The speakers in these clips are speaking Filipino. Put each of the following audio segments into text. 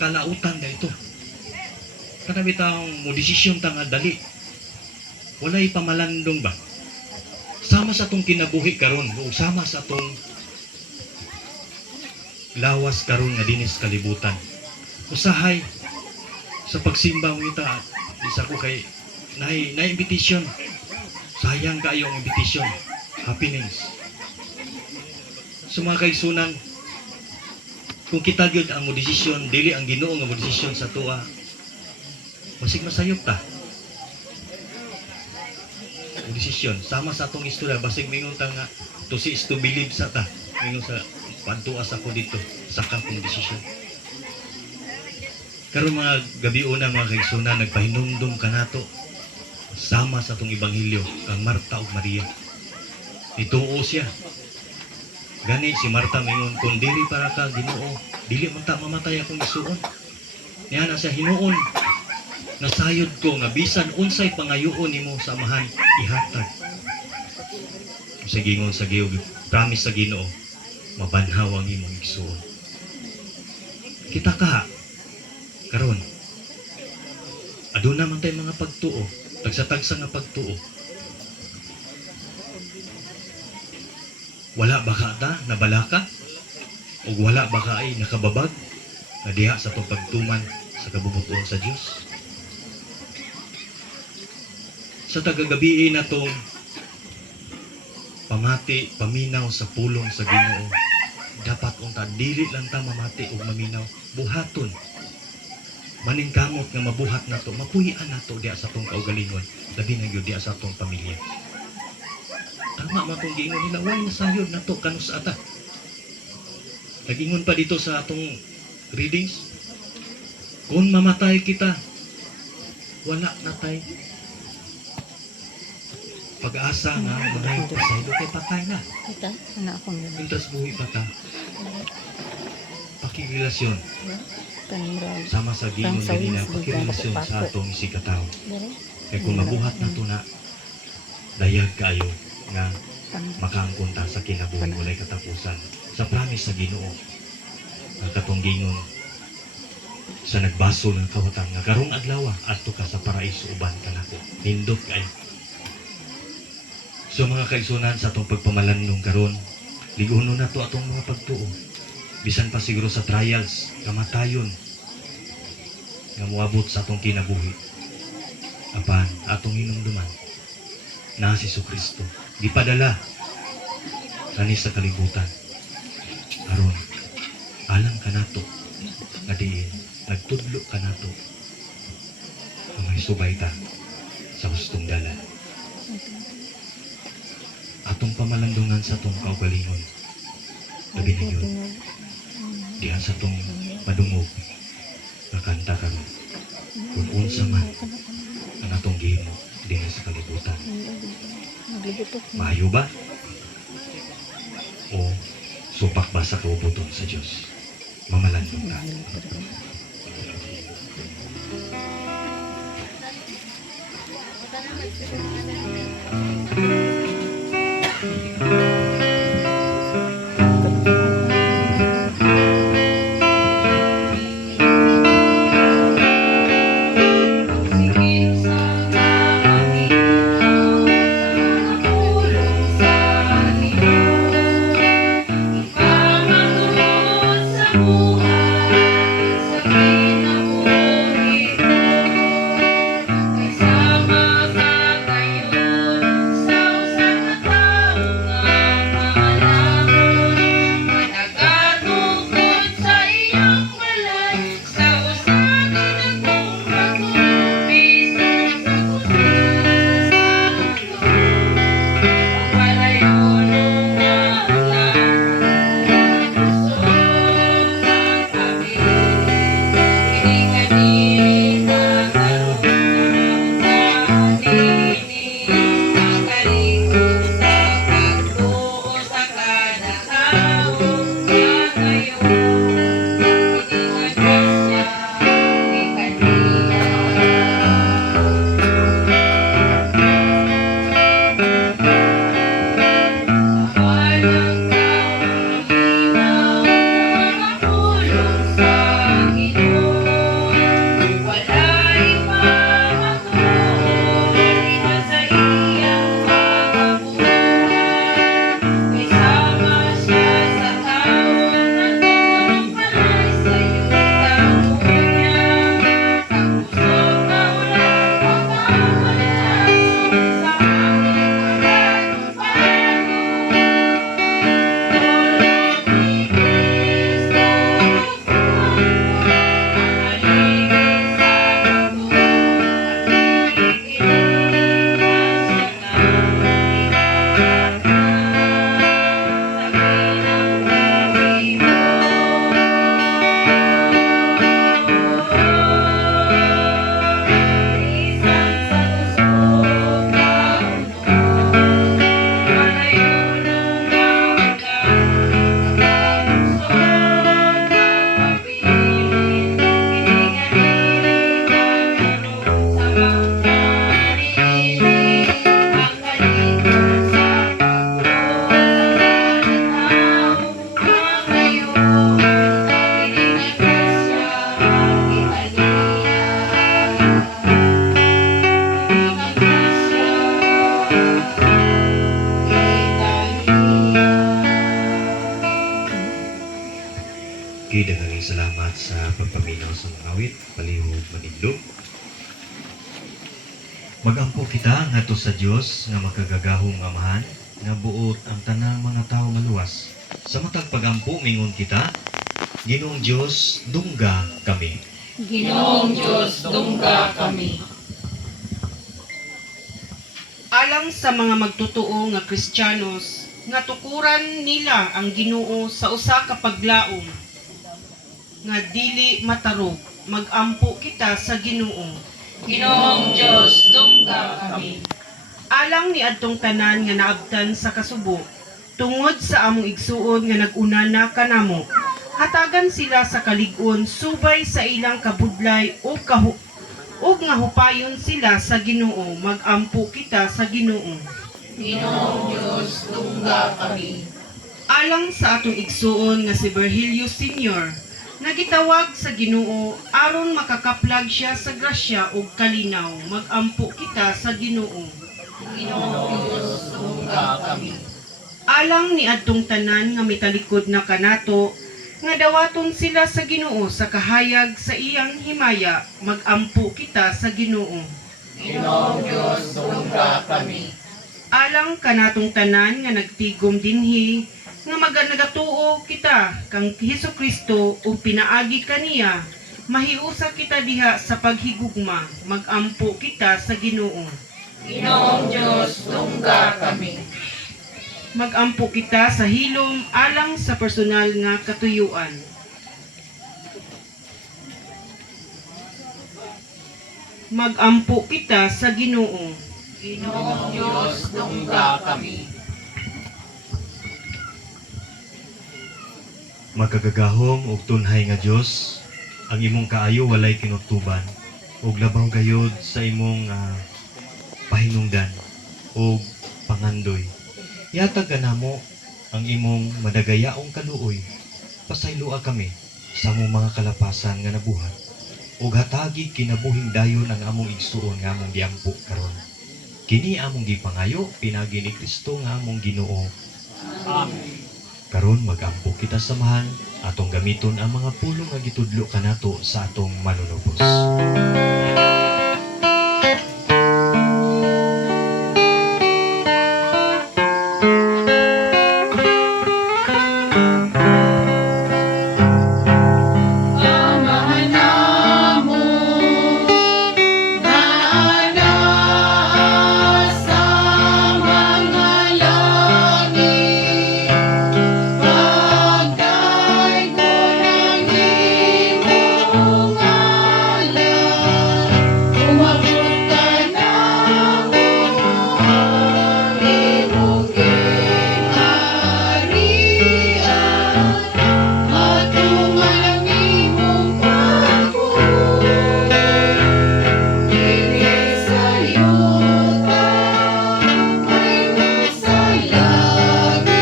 kalautan na ito. Kanabi taong mo desisyon ta nga dali. Walay pamalandong ba? Sama sa atong kinabuhi karon o sama sa atong lawas karon nga dinis kalibutan. Usahay sa pagsimba mo ita, isa ko kay na invitation. Sayang kayo ang invitation. Happenings. So mga kaigsunan, kung kita gyud ang mo desisyon, dili ang Ginoo nga mo desisyon sa tuwa, masig masayop ta. Mo desisyon sama sa atong istorya, basig mingon ta nga to see is to believe sa ta. Mingon sa pantuas ako dito sa kong desisyon. Karon mga gabi una mga kaigsunan, nagpahinumdum kanato sama sa atong ebanghelyo kang Marta ug Maria. Ituo siya. Gani si Marta mingon, kung dili para ka Ginoo, dili man ta mamatay akong isuon. Niya na siya hinuon. Nasayod ko nga bisan unsay pangayoon nimo sa amahan ihatag. Sa gingon sa Ginoo, promise sa Ginoo, mabanhaw ang imong igsuon. Kita ka karon. Aduna man tay mga pagtuo, tagsa-tagsa nga pagtuo. Wala ba ka ta nabalaka? O wala ba ka ay nakababag na diha sa pagtuman sa kabubuton sa Dios? Sa tagagabi na to, pamati, paminaw sa pulong sa Ginoo. Dapat unta dili lang ta mamati o maminaw, buhaton. Maningkamot nga mabuhat na to, mapuhian na to diha sa tong kaugalingon, labi na gyud diha sa tong pamilya. Tama man itong giingon nila, wala nasayod na to kanus ata. Nagingon pa dito sa atong readings, kung mamatay kita, wala natay. Pag-asa nga, manay pasaydo kay patay na. Ito, anak akong yun. Pintas buhi pa ta. Pakirelasyon. Kanirag. Sama sa gingon ganina, pakirelasyon sa atong isikataw. Kaya kung mabuhat na to na, dayag kayo nga makaangkon ta sa kinabuhi walay katapusan. Sa promise sa Ginoo, ang katong gingon sa nagbasol ng kawatan nga karong adlaw adto ka sa paraiso uban kanako. Nindot kayo. So mga kaigsunan sa atong pagpamalandong karon, ligunon na to atong mga pagtuo. Bisan pa siguro sa trials, kamatayon nga moabot sa atong kinabuhi. Apan atong hinumduman na si Kristo gipadala kani sa kalibutan aron alang kanato nga diin nagtudlo kanato ang may subay ta sa hustong dalan. Atong pamalandungan sa atong kaugalingon labi na yun dihan sa atong madungog nga kanta karon kung unsa man ang atong gihimo dihan sa kalibutan. Mayo ba? O supak ba sa kaubuton sa Diyos? Mamalandong ka. Sama sa kayo, sa salamat sa pagpaminaw sa mga awit, palihog manindog. Magampo kita ngadto sa Dios nga makagagahong amahan nga buot ang tanang mga tawo maluwas. Sa matag pagampo mingon kita, Ginoong Dios, dungga kami. Ginoong Diyos, dungga kami. Alang sa mga magtotoo nga Kristiyanos, nga tukuran nila ang Ginoo sa usa ka paglaom, nga dili matarog, magampo kita sa Ginoo. Ginoong Diyos, dungga kami. Alang ni adtong tanan nga naabtan sa kasubo, tungod sa among igsuon nga nag-una na kanamo, hatagan sila sa kalig-on subay sa ilang kabudlay o nga hupayon sila sa Ginoo, magampo kita sa Ginoo. Ginoong Diyos, dungga kami. Alang sa atong igsuon nga si Virgilio Sr., nagitawag sa Ginoo aron makakaplag siya sa grasya ug kalinaw, magampo kita sa Ginoo. Ginoong Diyos, dungga kami. Alang ni adtong tanan nga mitalikod na kanato, nga dawaton sila sa Ginoo sa kahayag sa iyang himaya, magampo kita sa Ginoo. Ginoong Diyos, dungga kami. Alang kanatong tanan nga nagtigom dinhi, nga maganagatuo kita kang Hesukristo o pinaagi kaniya, mahiusa kita diha sa paghigugma, magampo kita sa Ginoo. Ginoong Diyos, dungga kami. Magampo kita sa hilom alang sa personal nga katuyuan. Magampo kita sa Ginoo. Ginoong Diyos, dungga kami. Magkagagahom ug tunhay nga Dios, ang imong kaayo walay kinutuban ug labaw gayod sa imong pahinungdan ug pangandoy. Yatag kanamo ang imong madagayaong kaluoy. Pasaylua kami sa among mga kalapasan nga nabuhat ug hatagi kinabuhing dayon ang among igsuon nga among giampo karon. Kini among gipangayo pinagi ni Kristo nga among Ginoo. Amen. Karon magampo kita samahan atong gamiton ang mga pulong nga gitudlo kanato sa atong manunubos. Amahan namon na nasa mga langit, pagkay ko ng imong ngalan, umabot ka na mo ang imong gingharian, matungan ang imong pagbuhay, dili sa yuta, may nasa langit.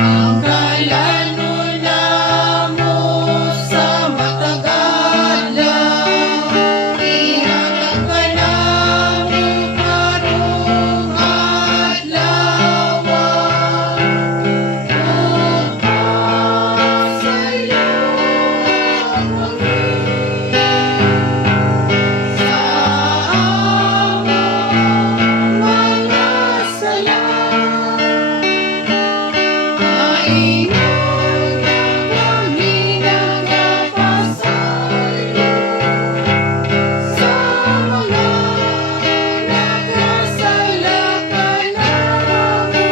Ang kalanon namo sa matagalan, ihatag ka namo karong adlawan, upang sa'yo ang hangin. Sa among mga sala, maingon ang hinagapasalo sa mga nakasala kanamo,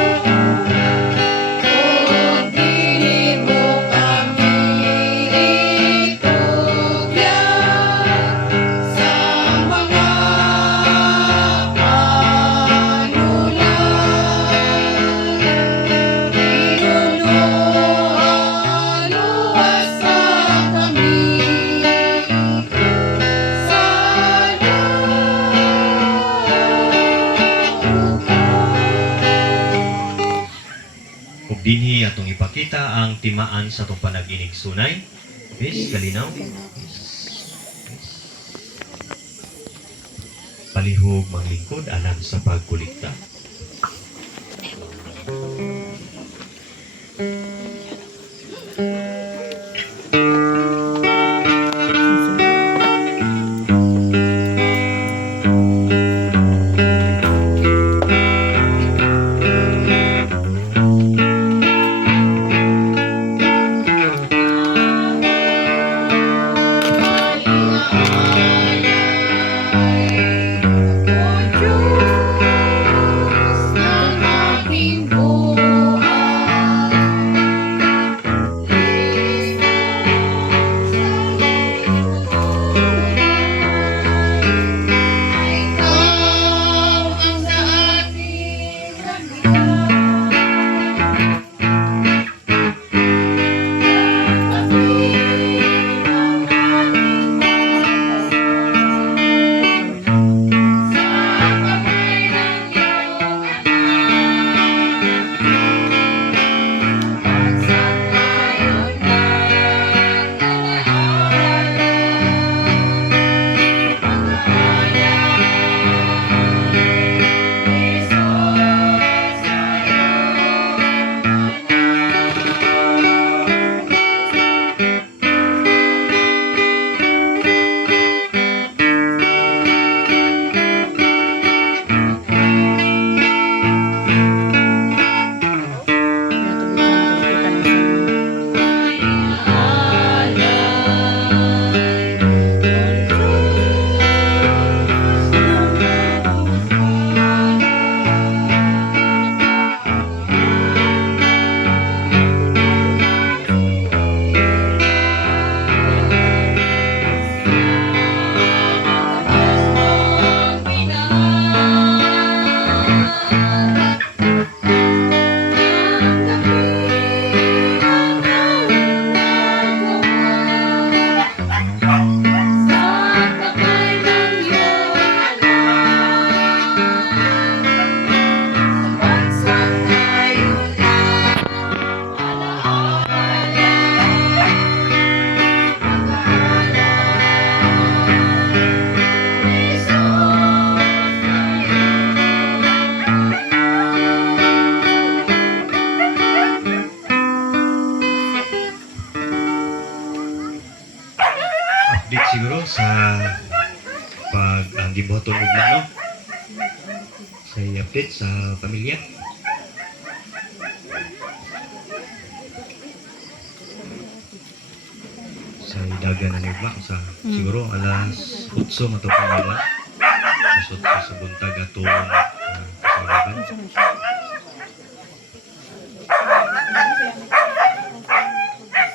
kung dili mo kami itugyan sa mga panulan. Iluluwa-luwasa kami sa darutan. Ug dinhi atong ipakita ang timaan sa atong panag-inig sunay. Yes, kalinaw. Palihog manglingkod alang sa pagkulikta. update siguro sa pag ang gibuhaton ugma no. Sa update sa pamilya. Sa dagan na ugma sa siguro alas 8 matupang nila. Sa buntag atong kasalaban.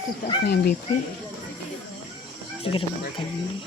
Tataas na yung BP. Sige na ba kami?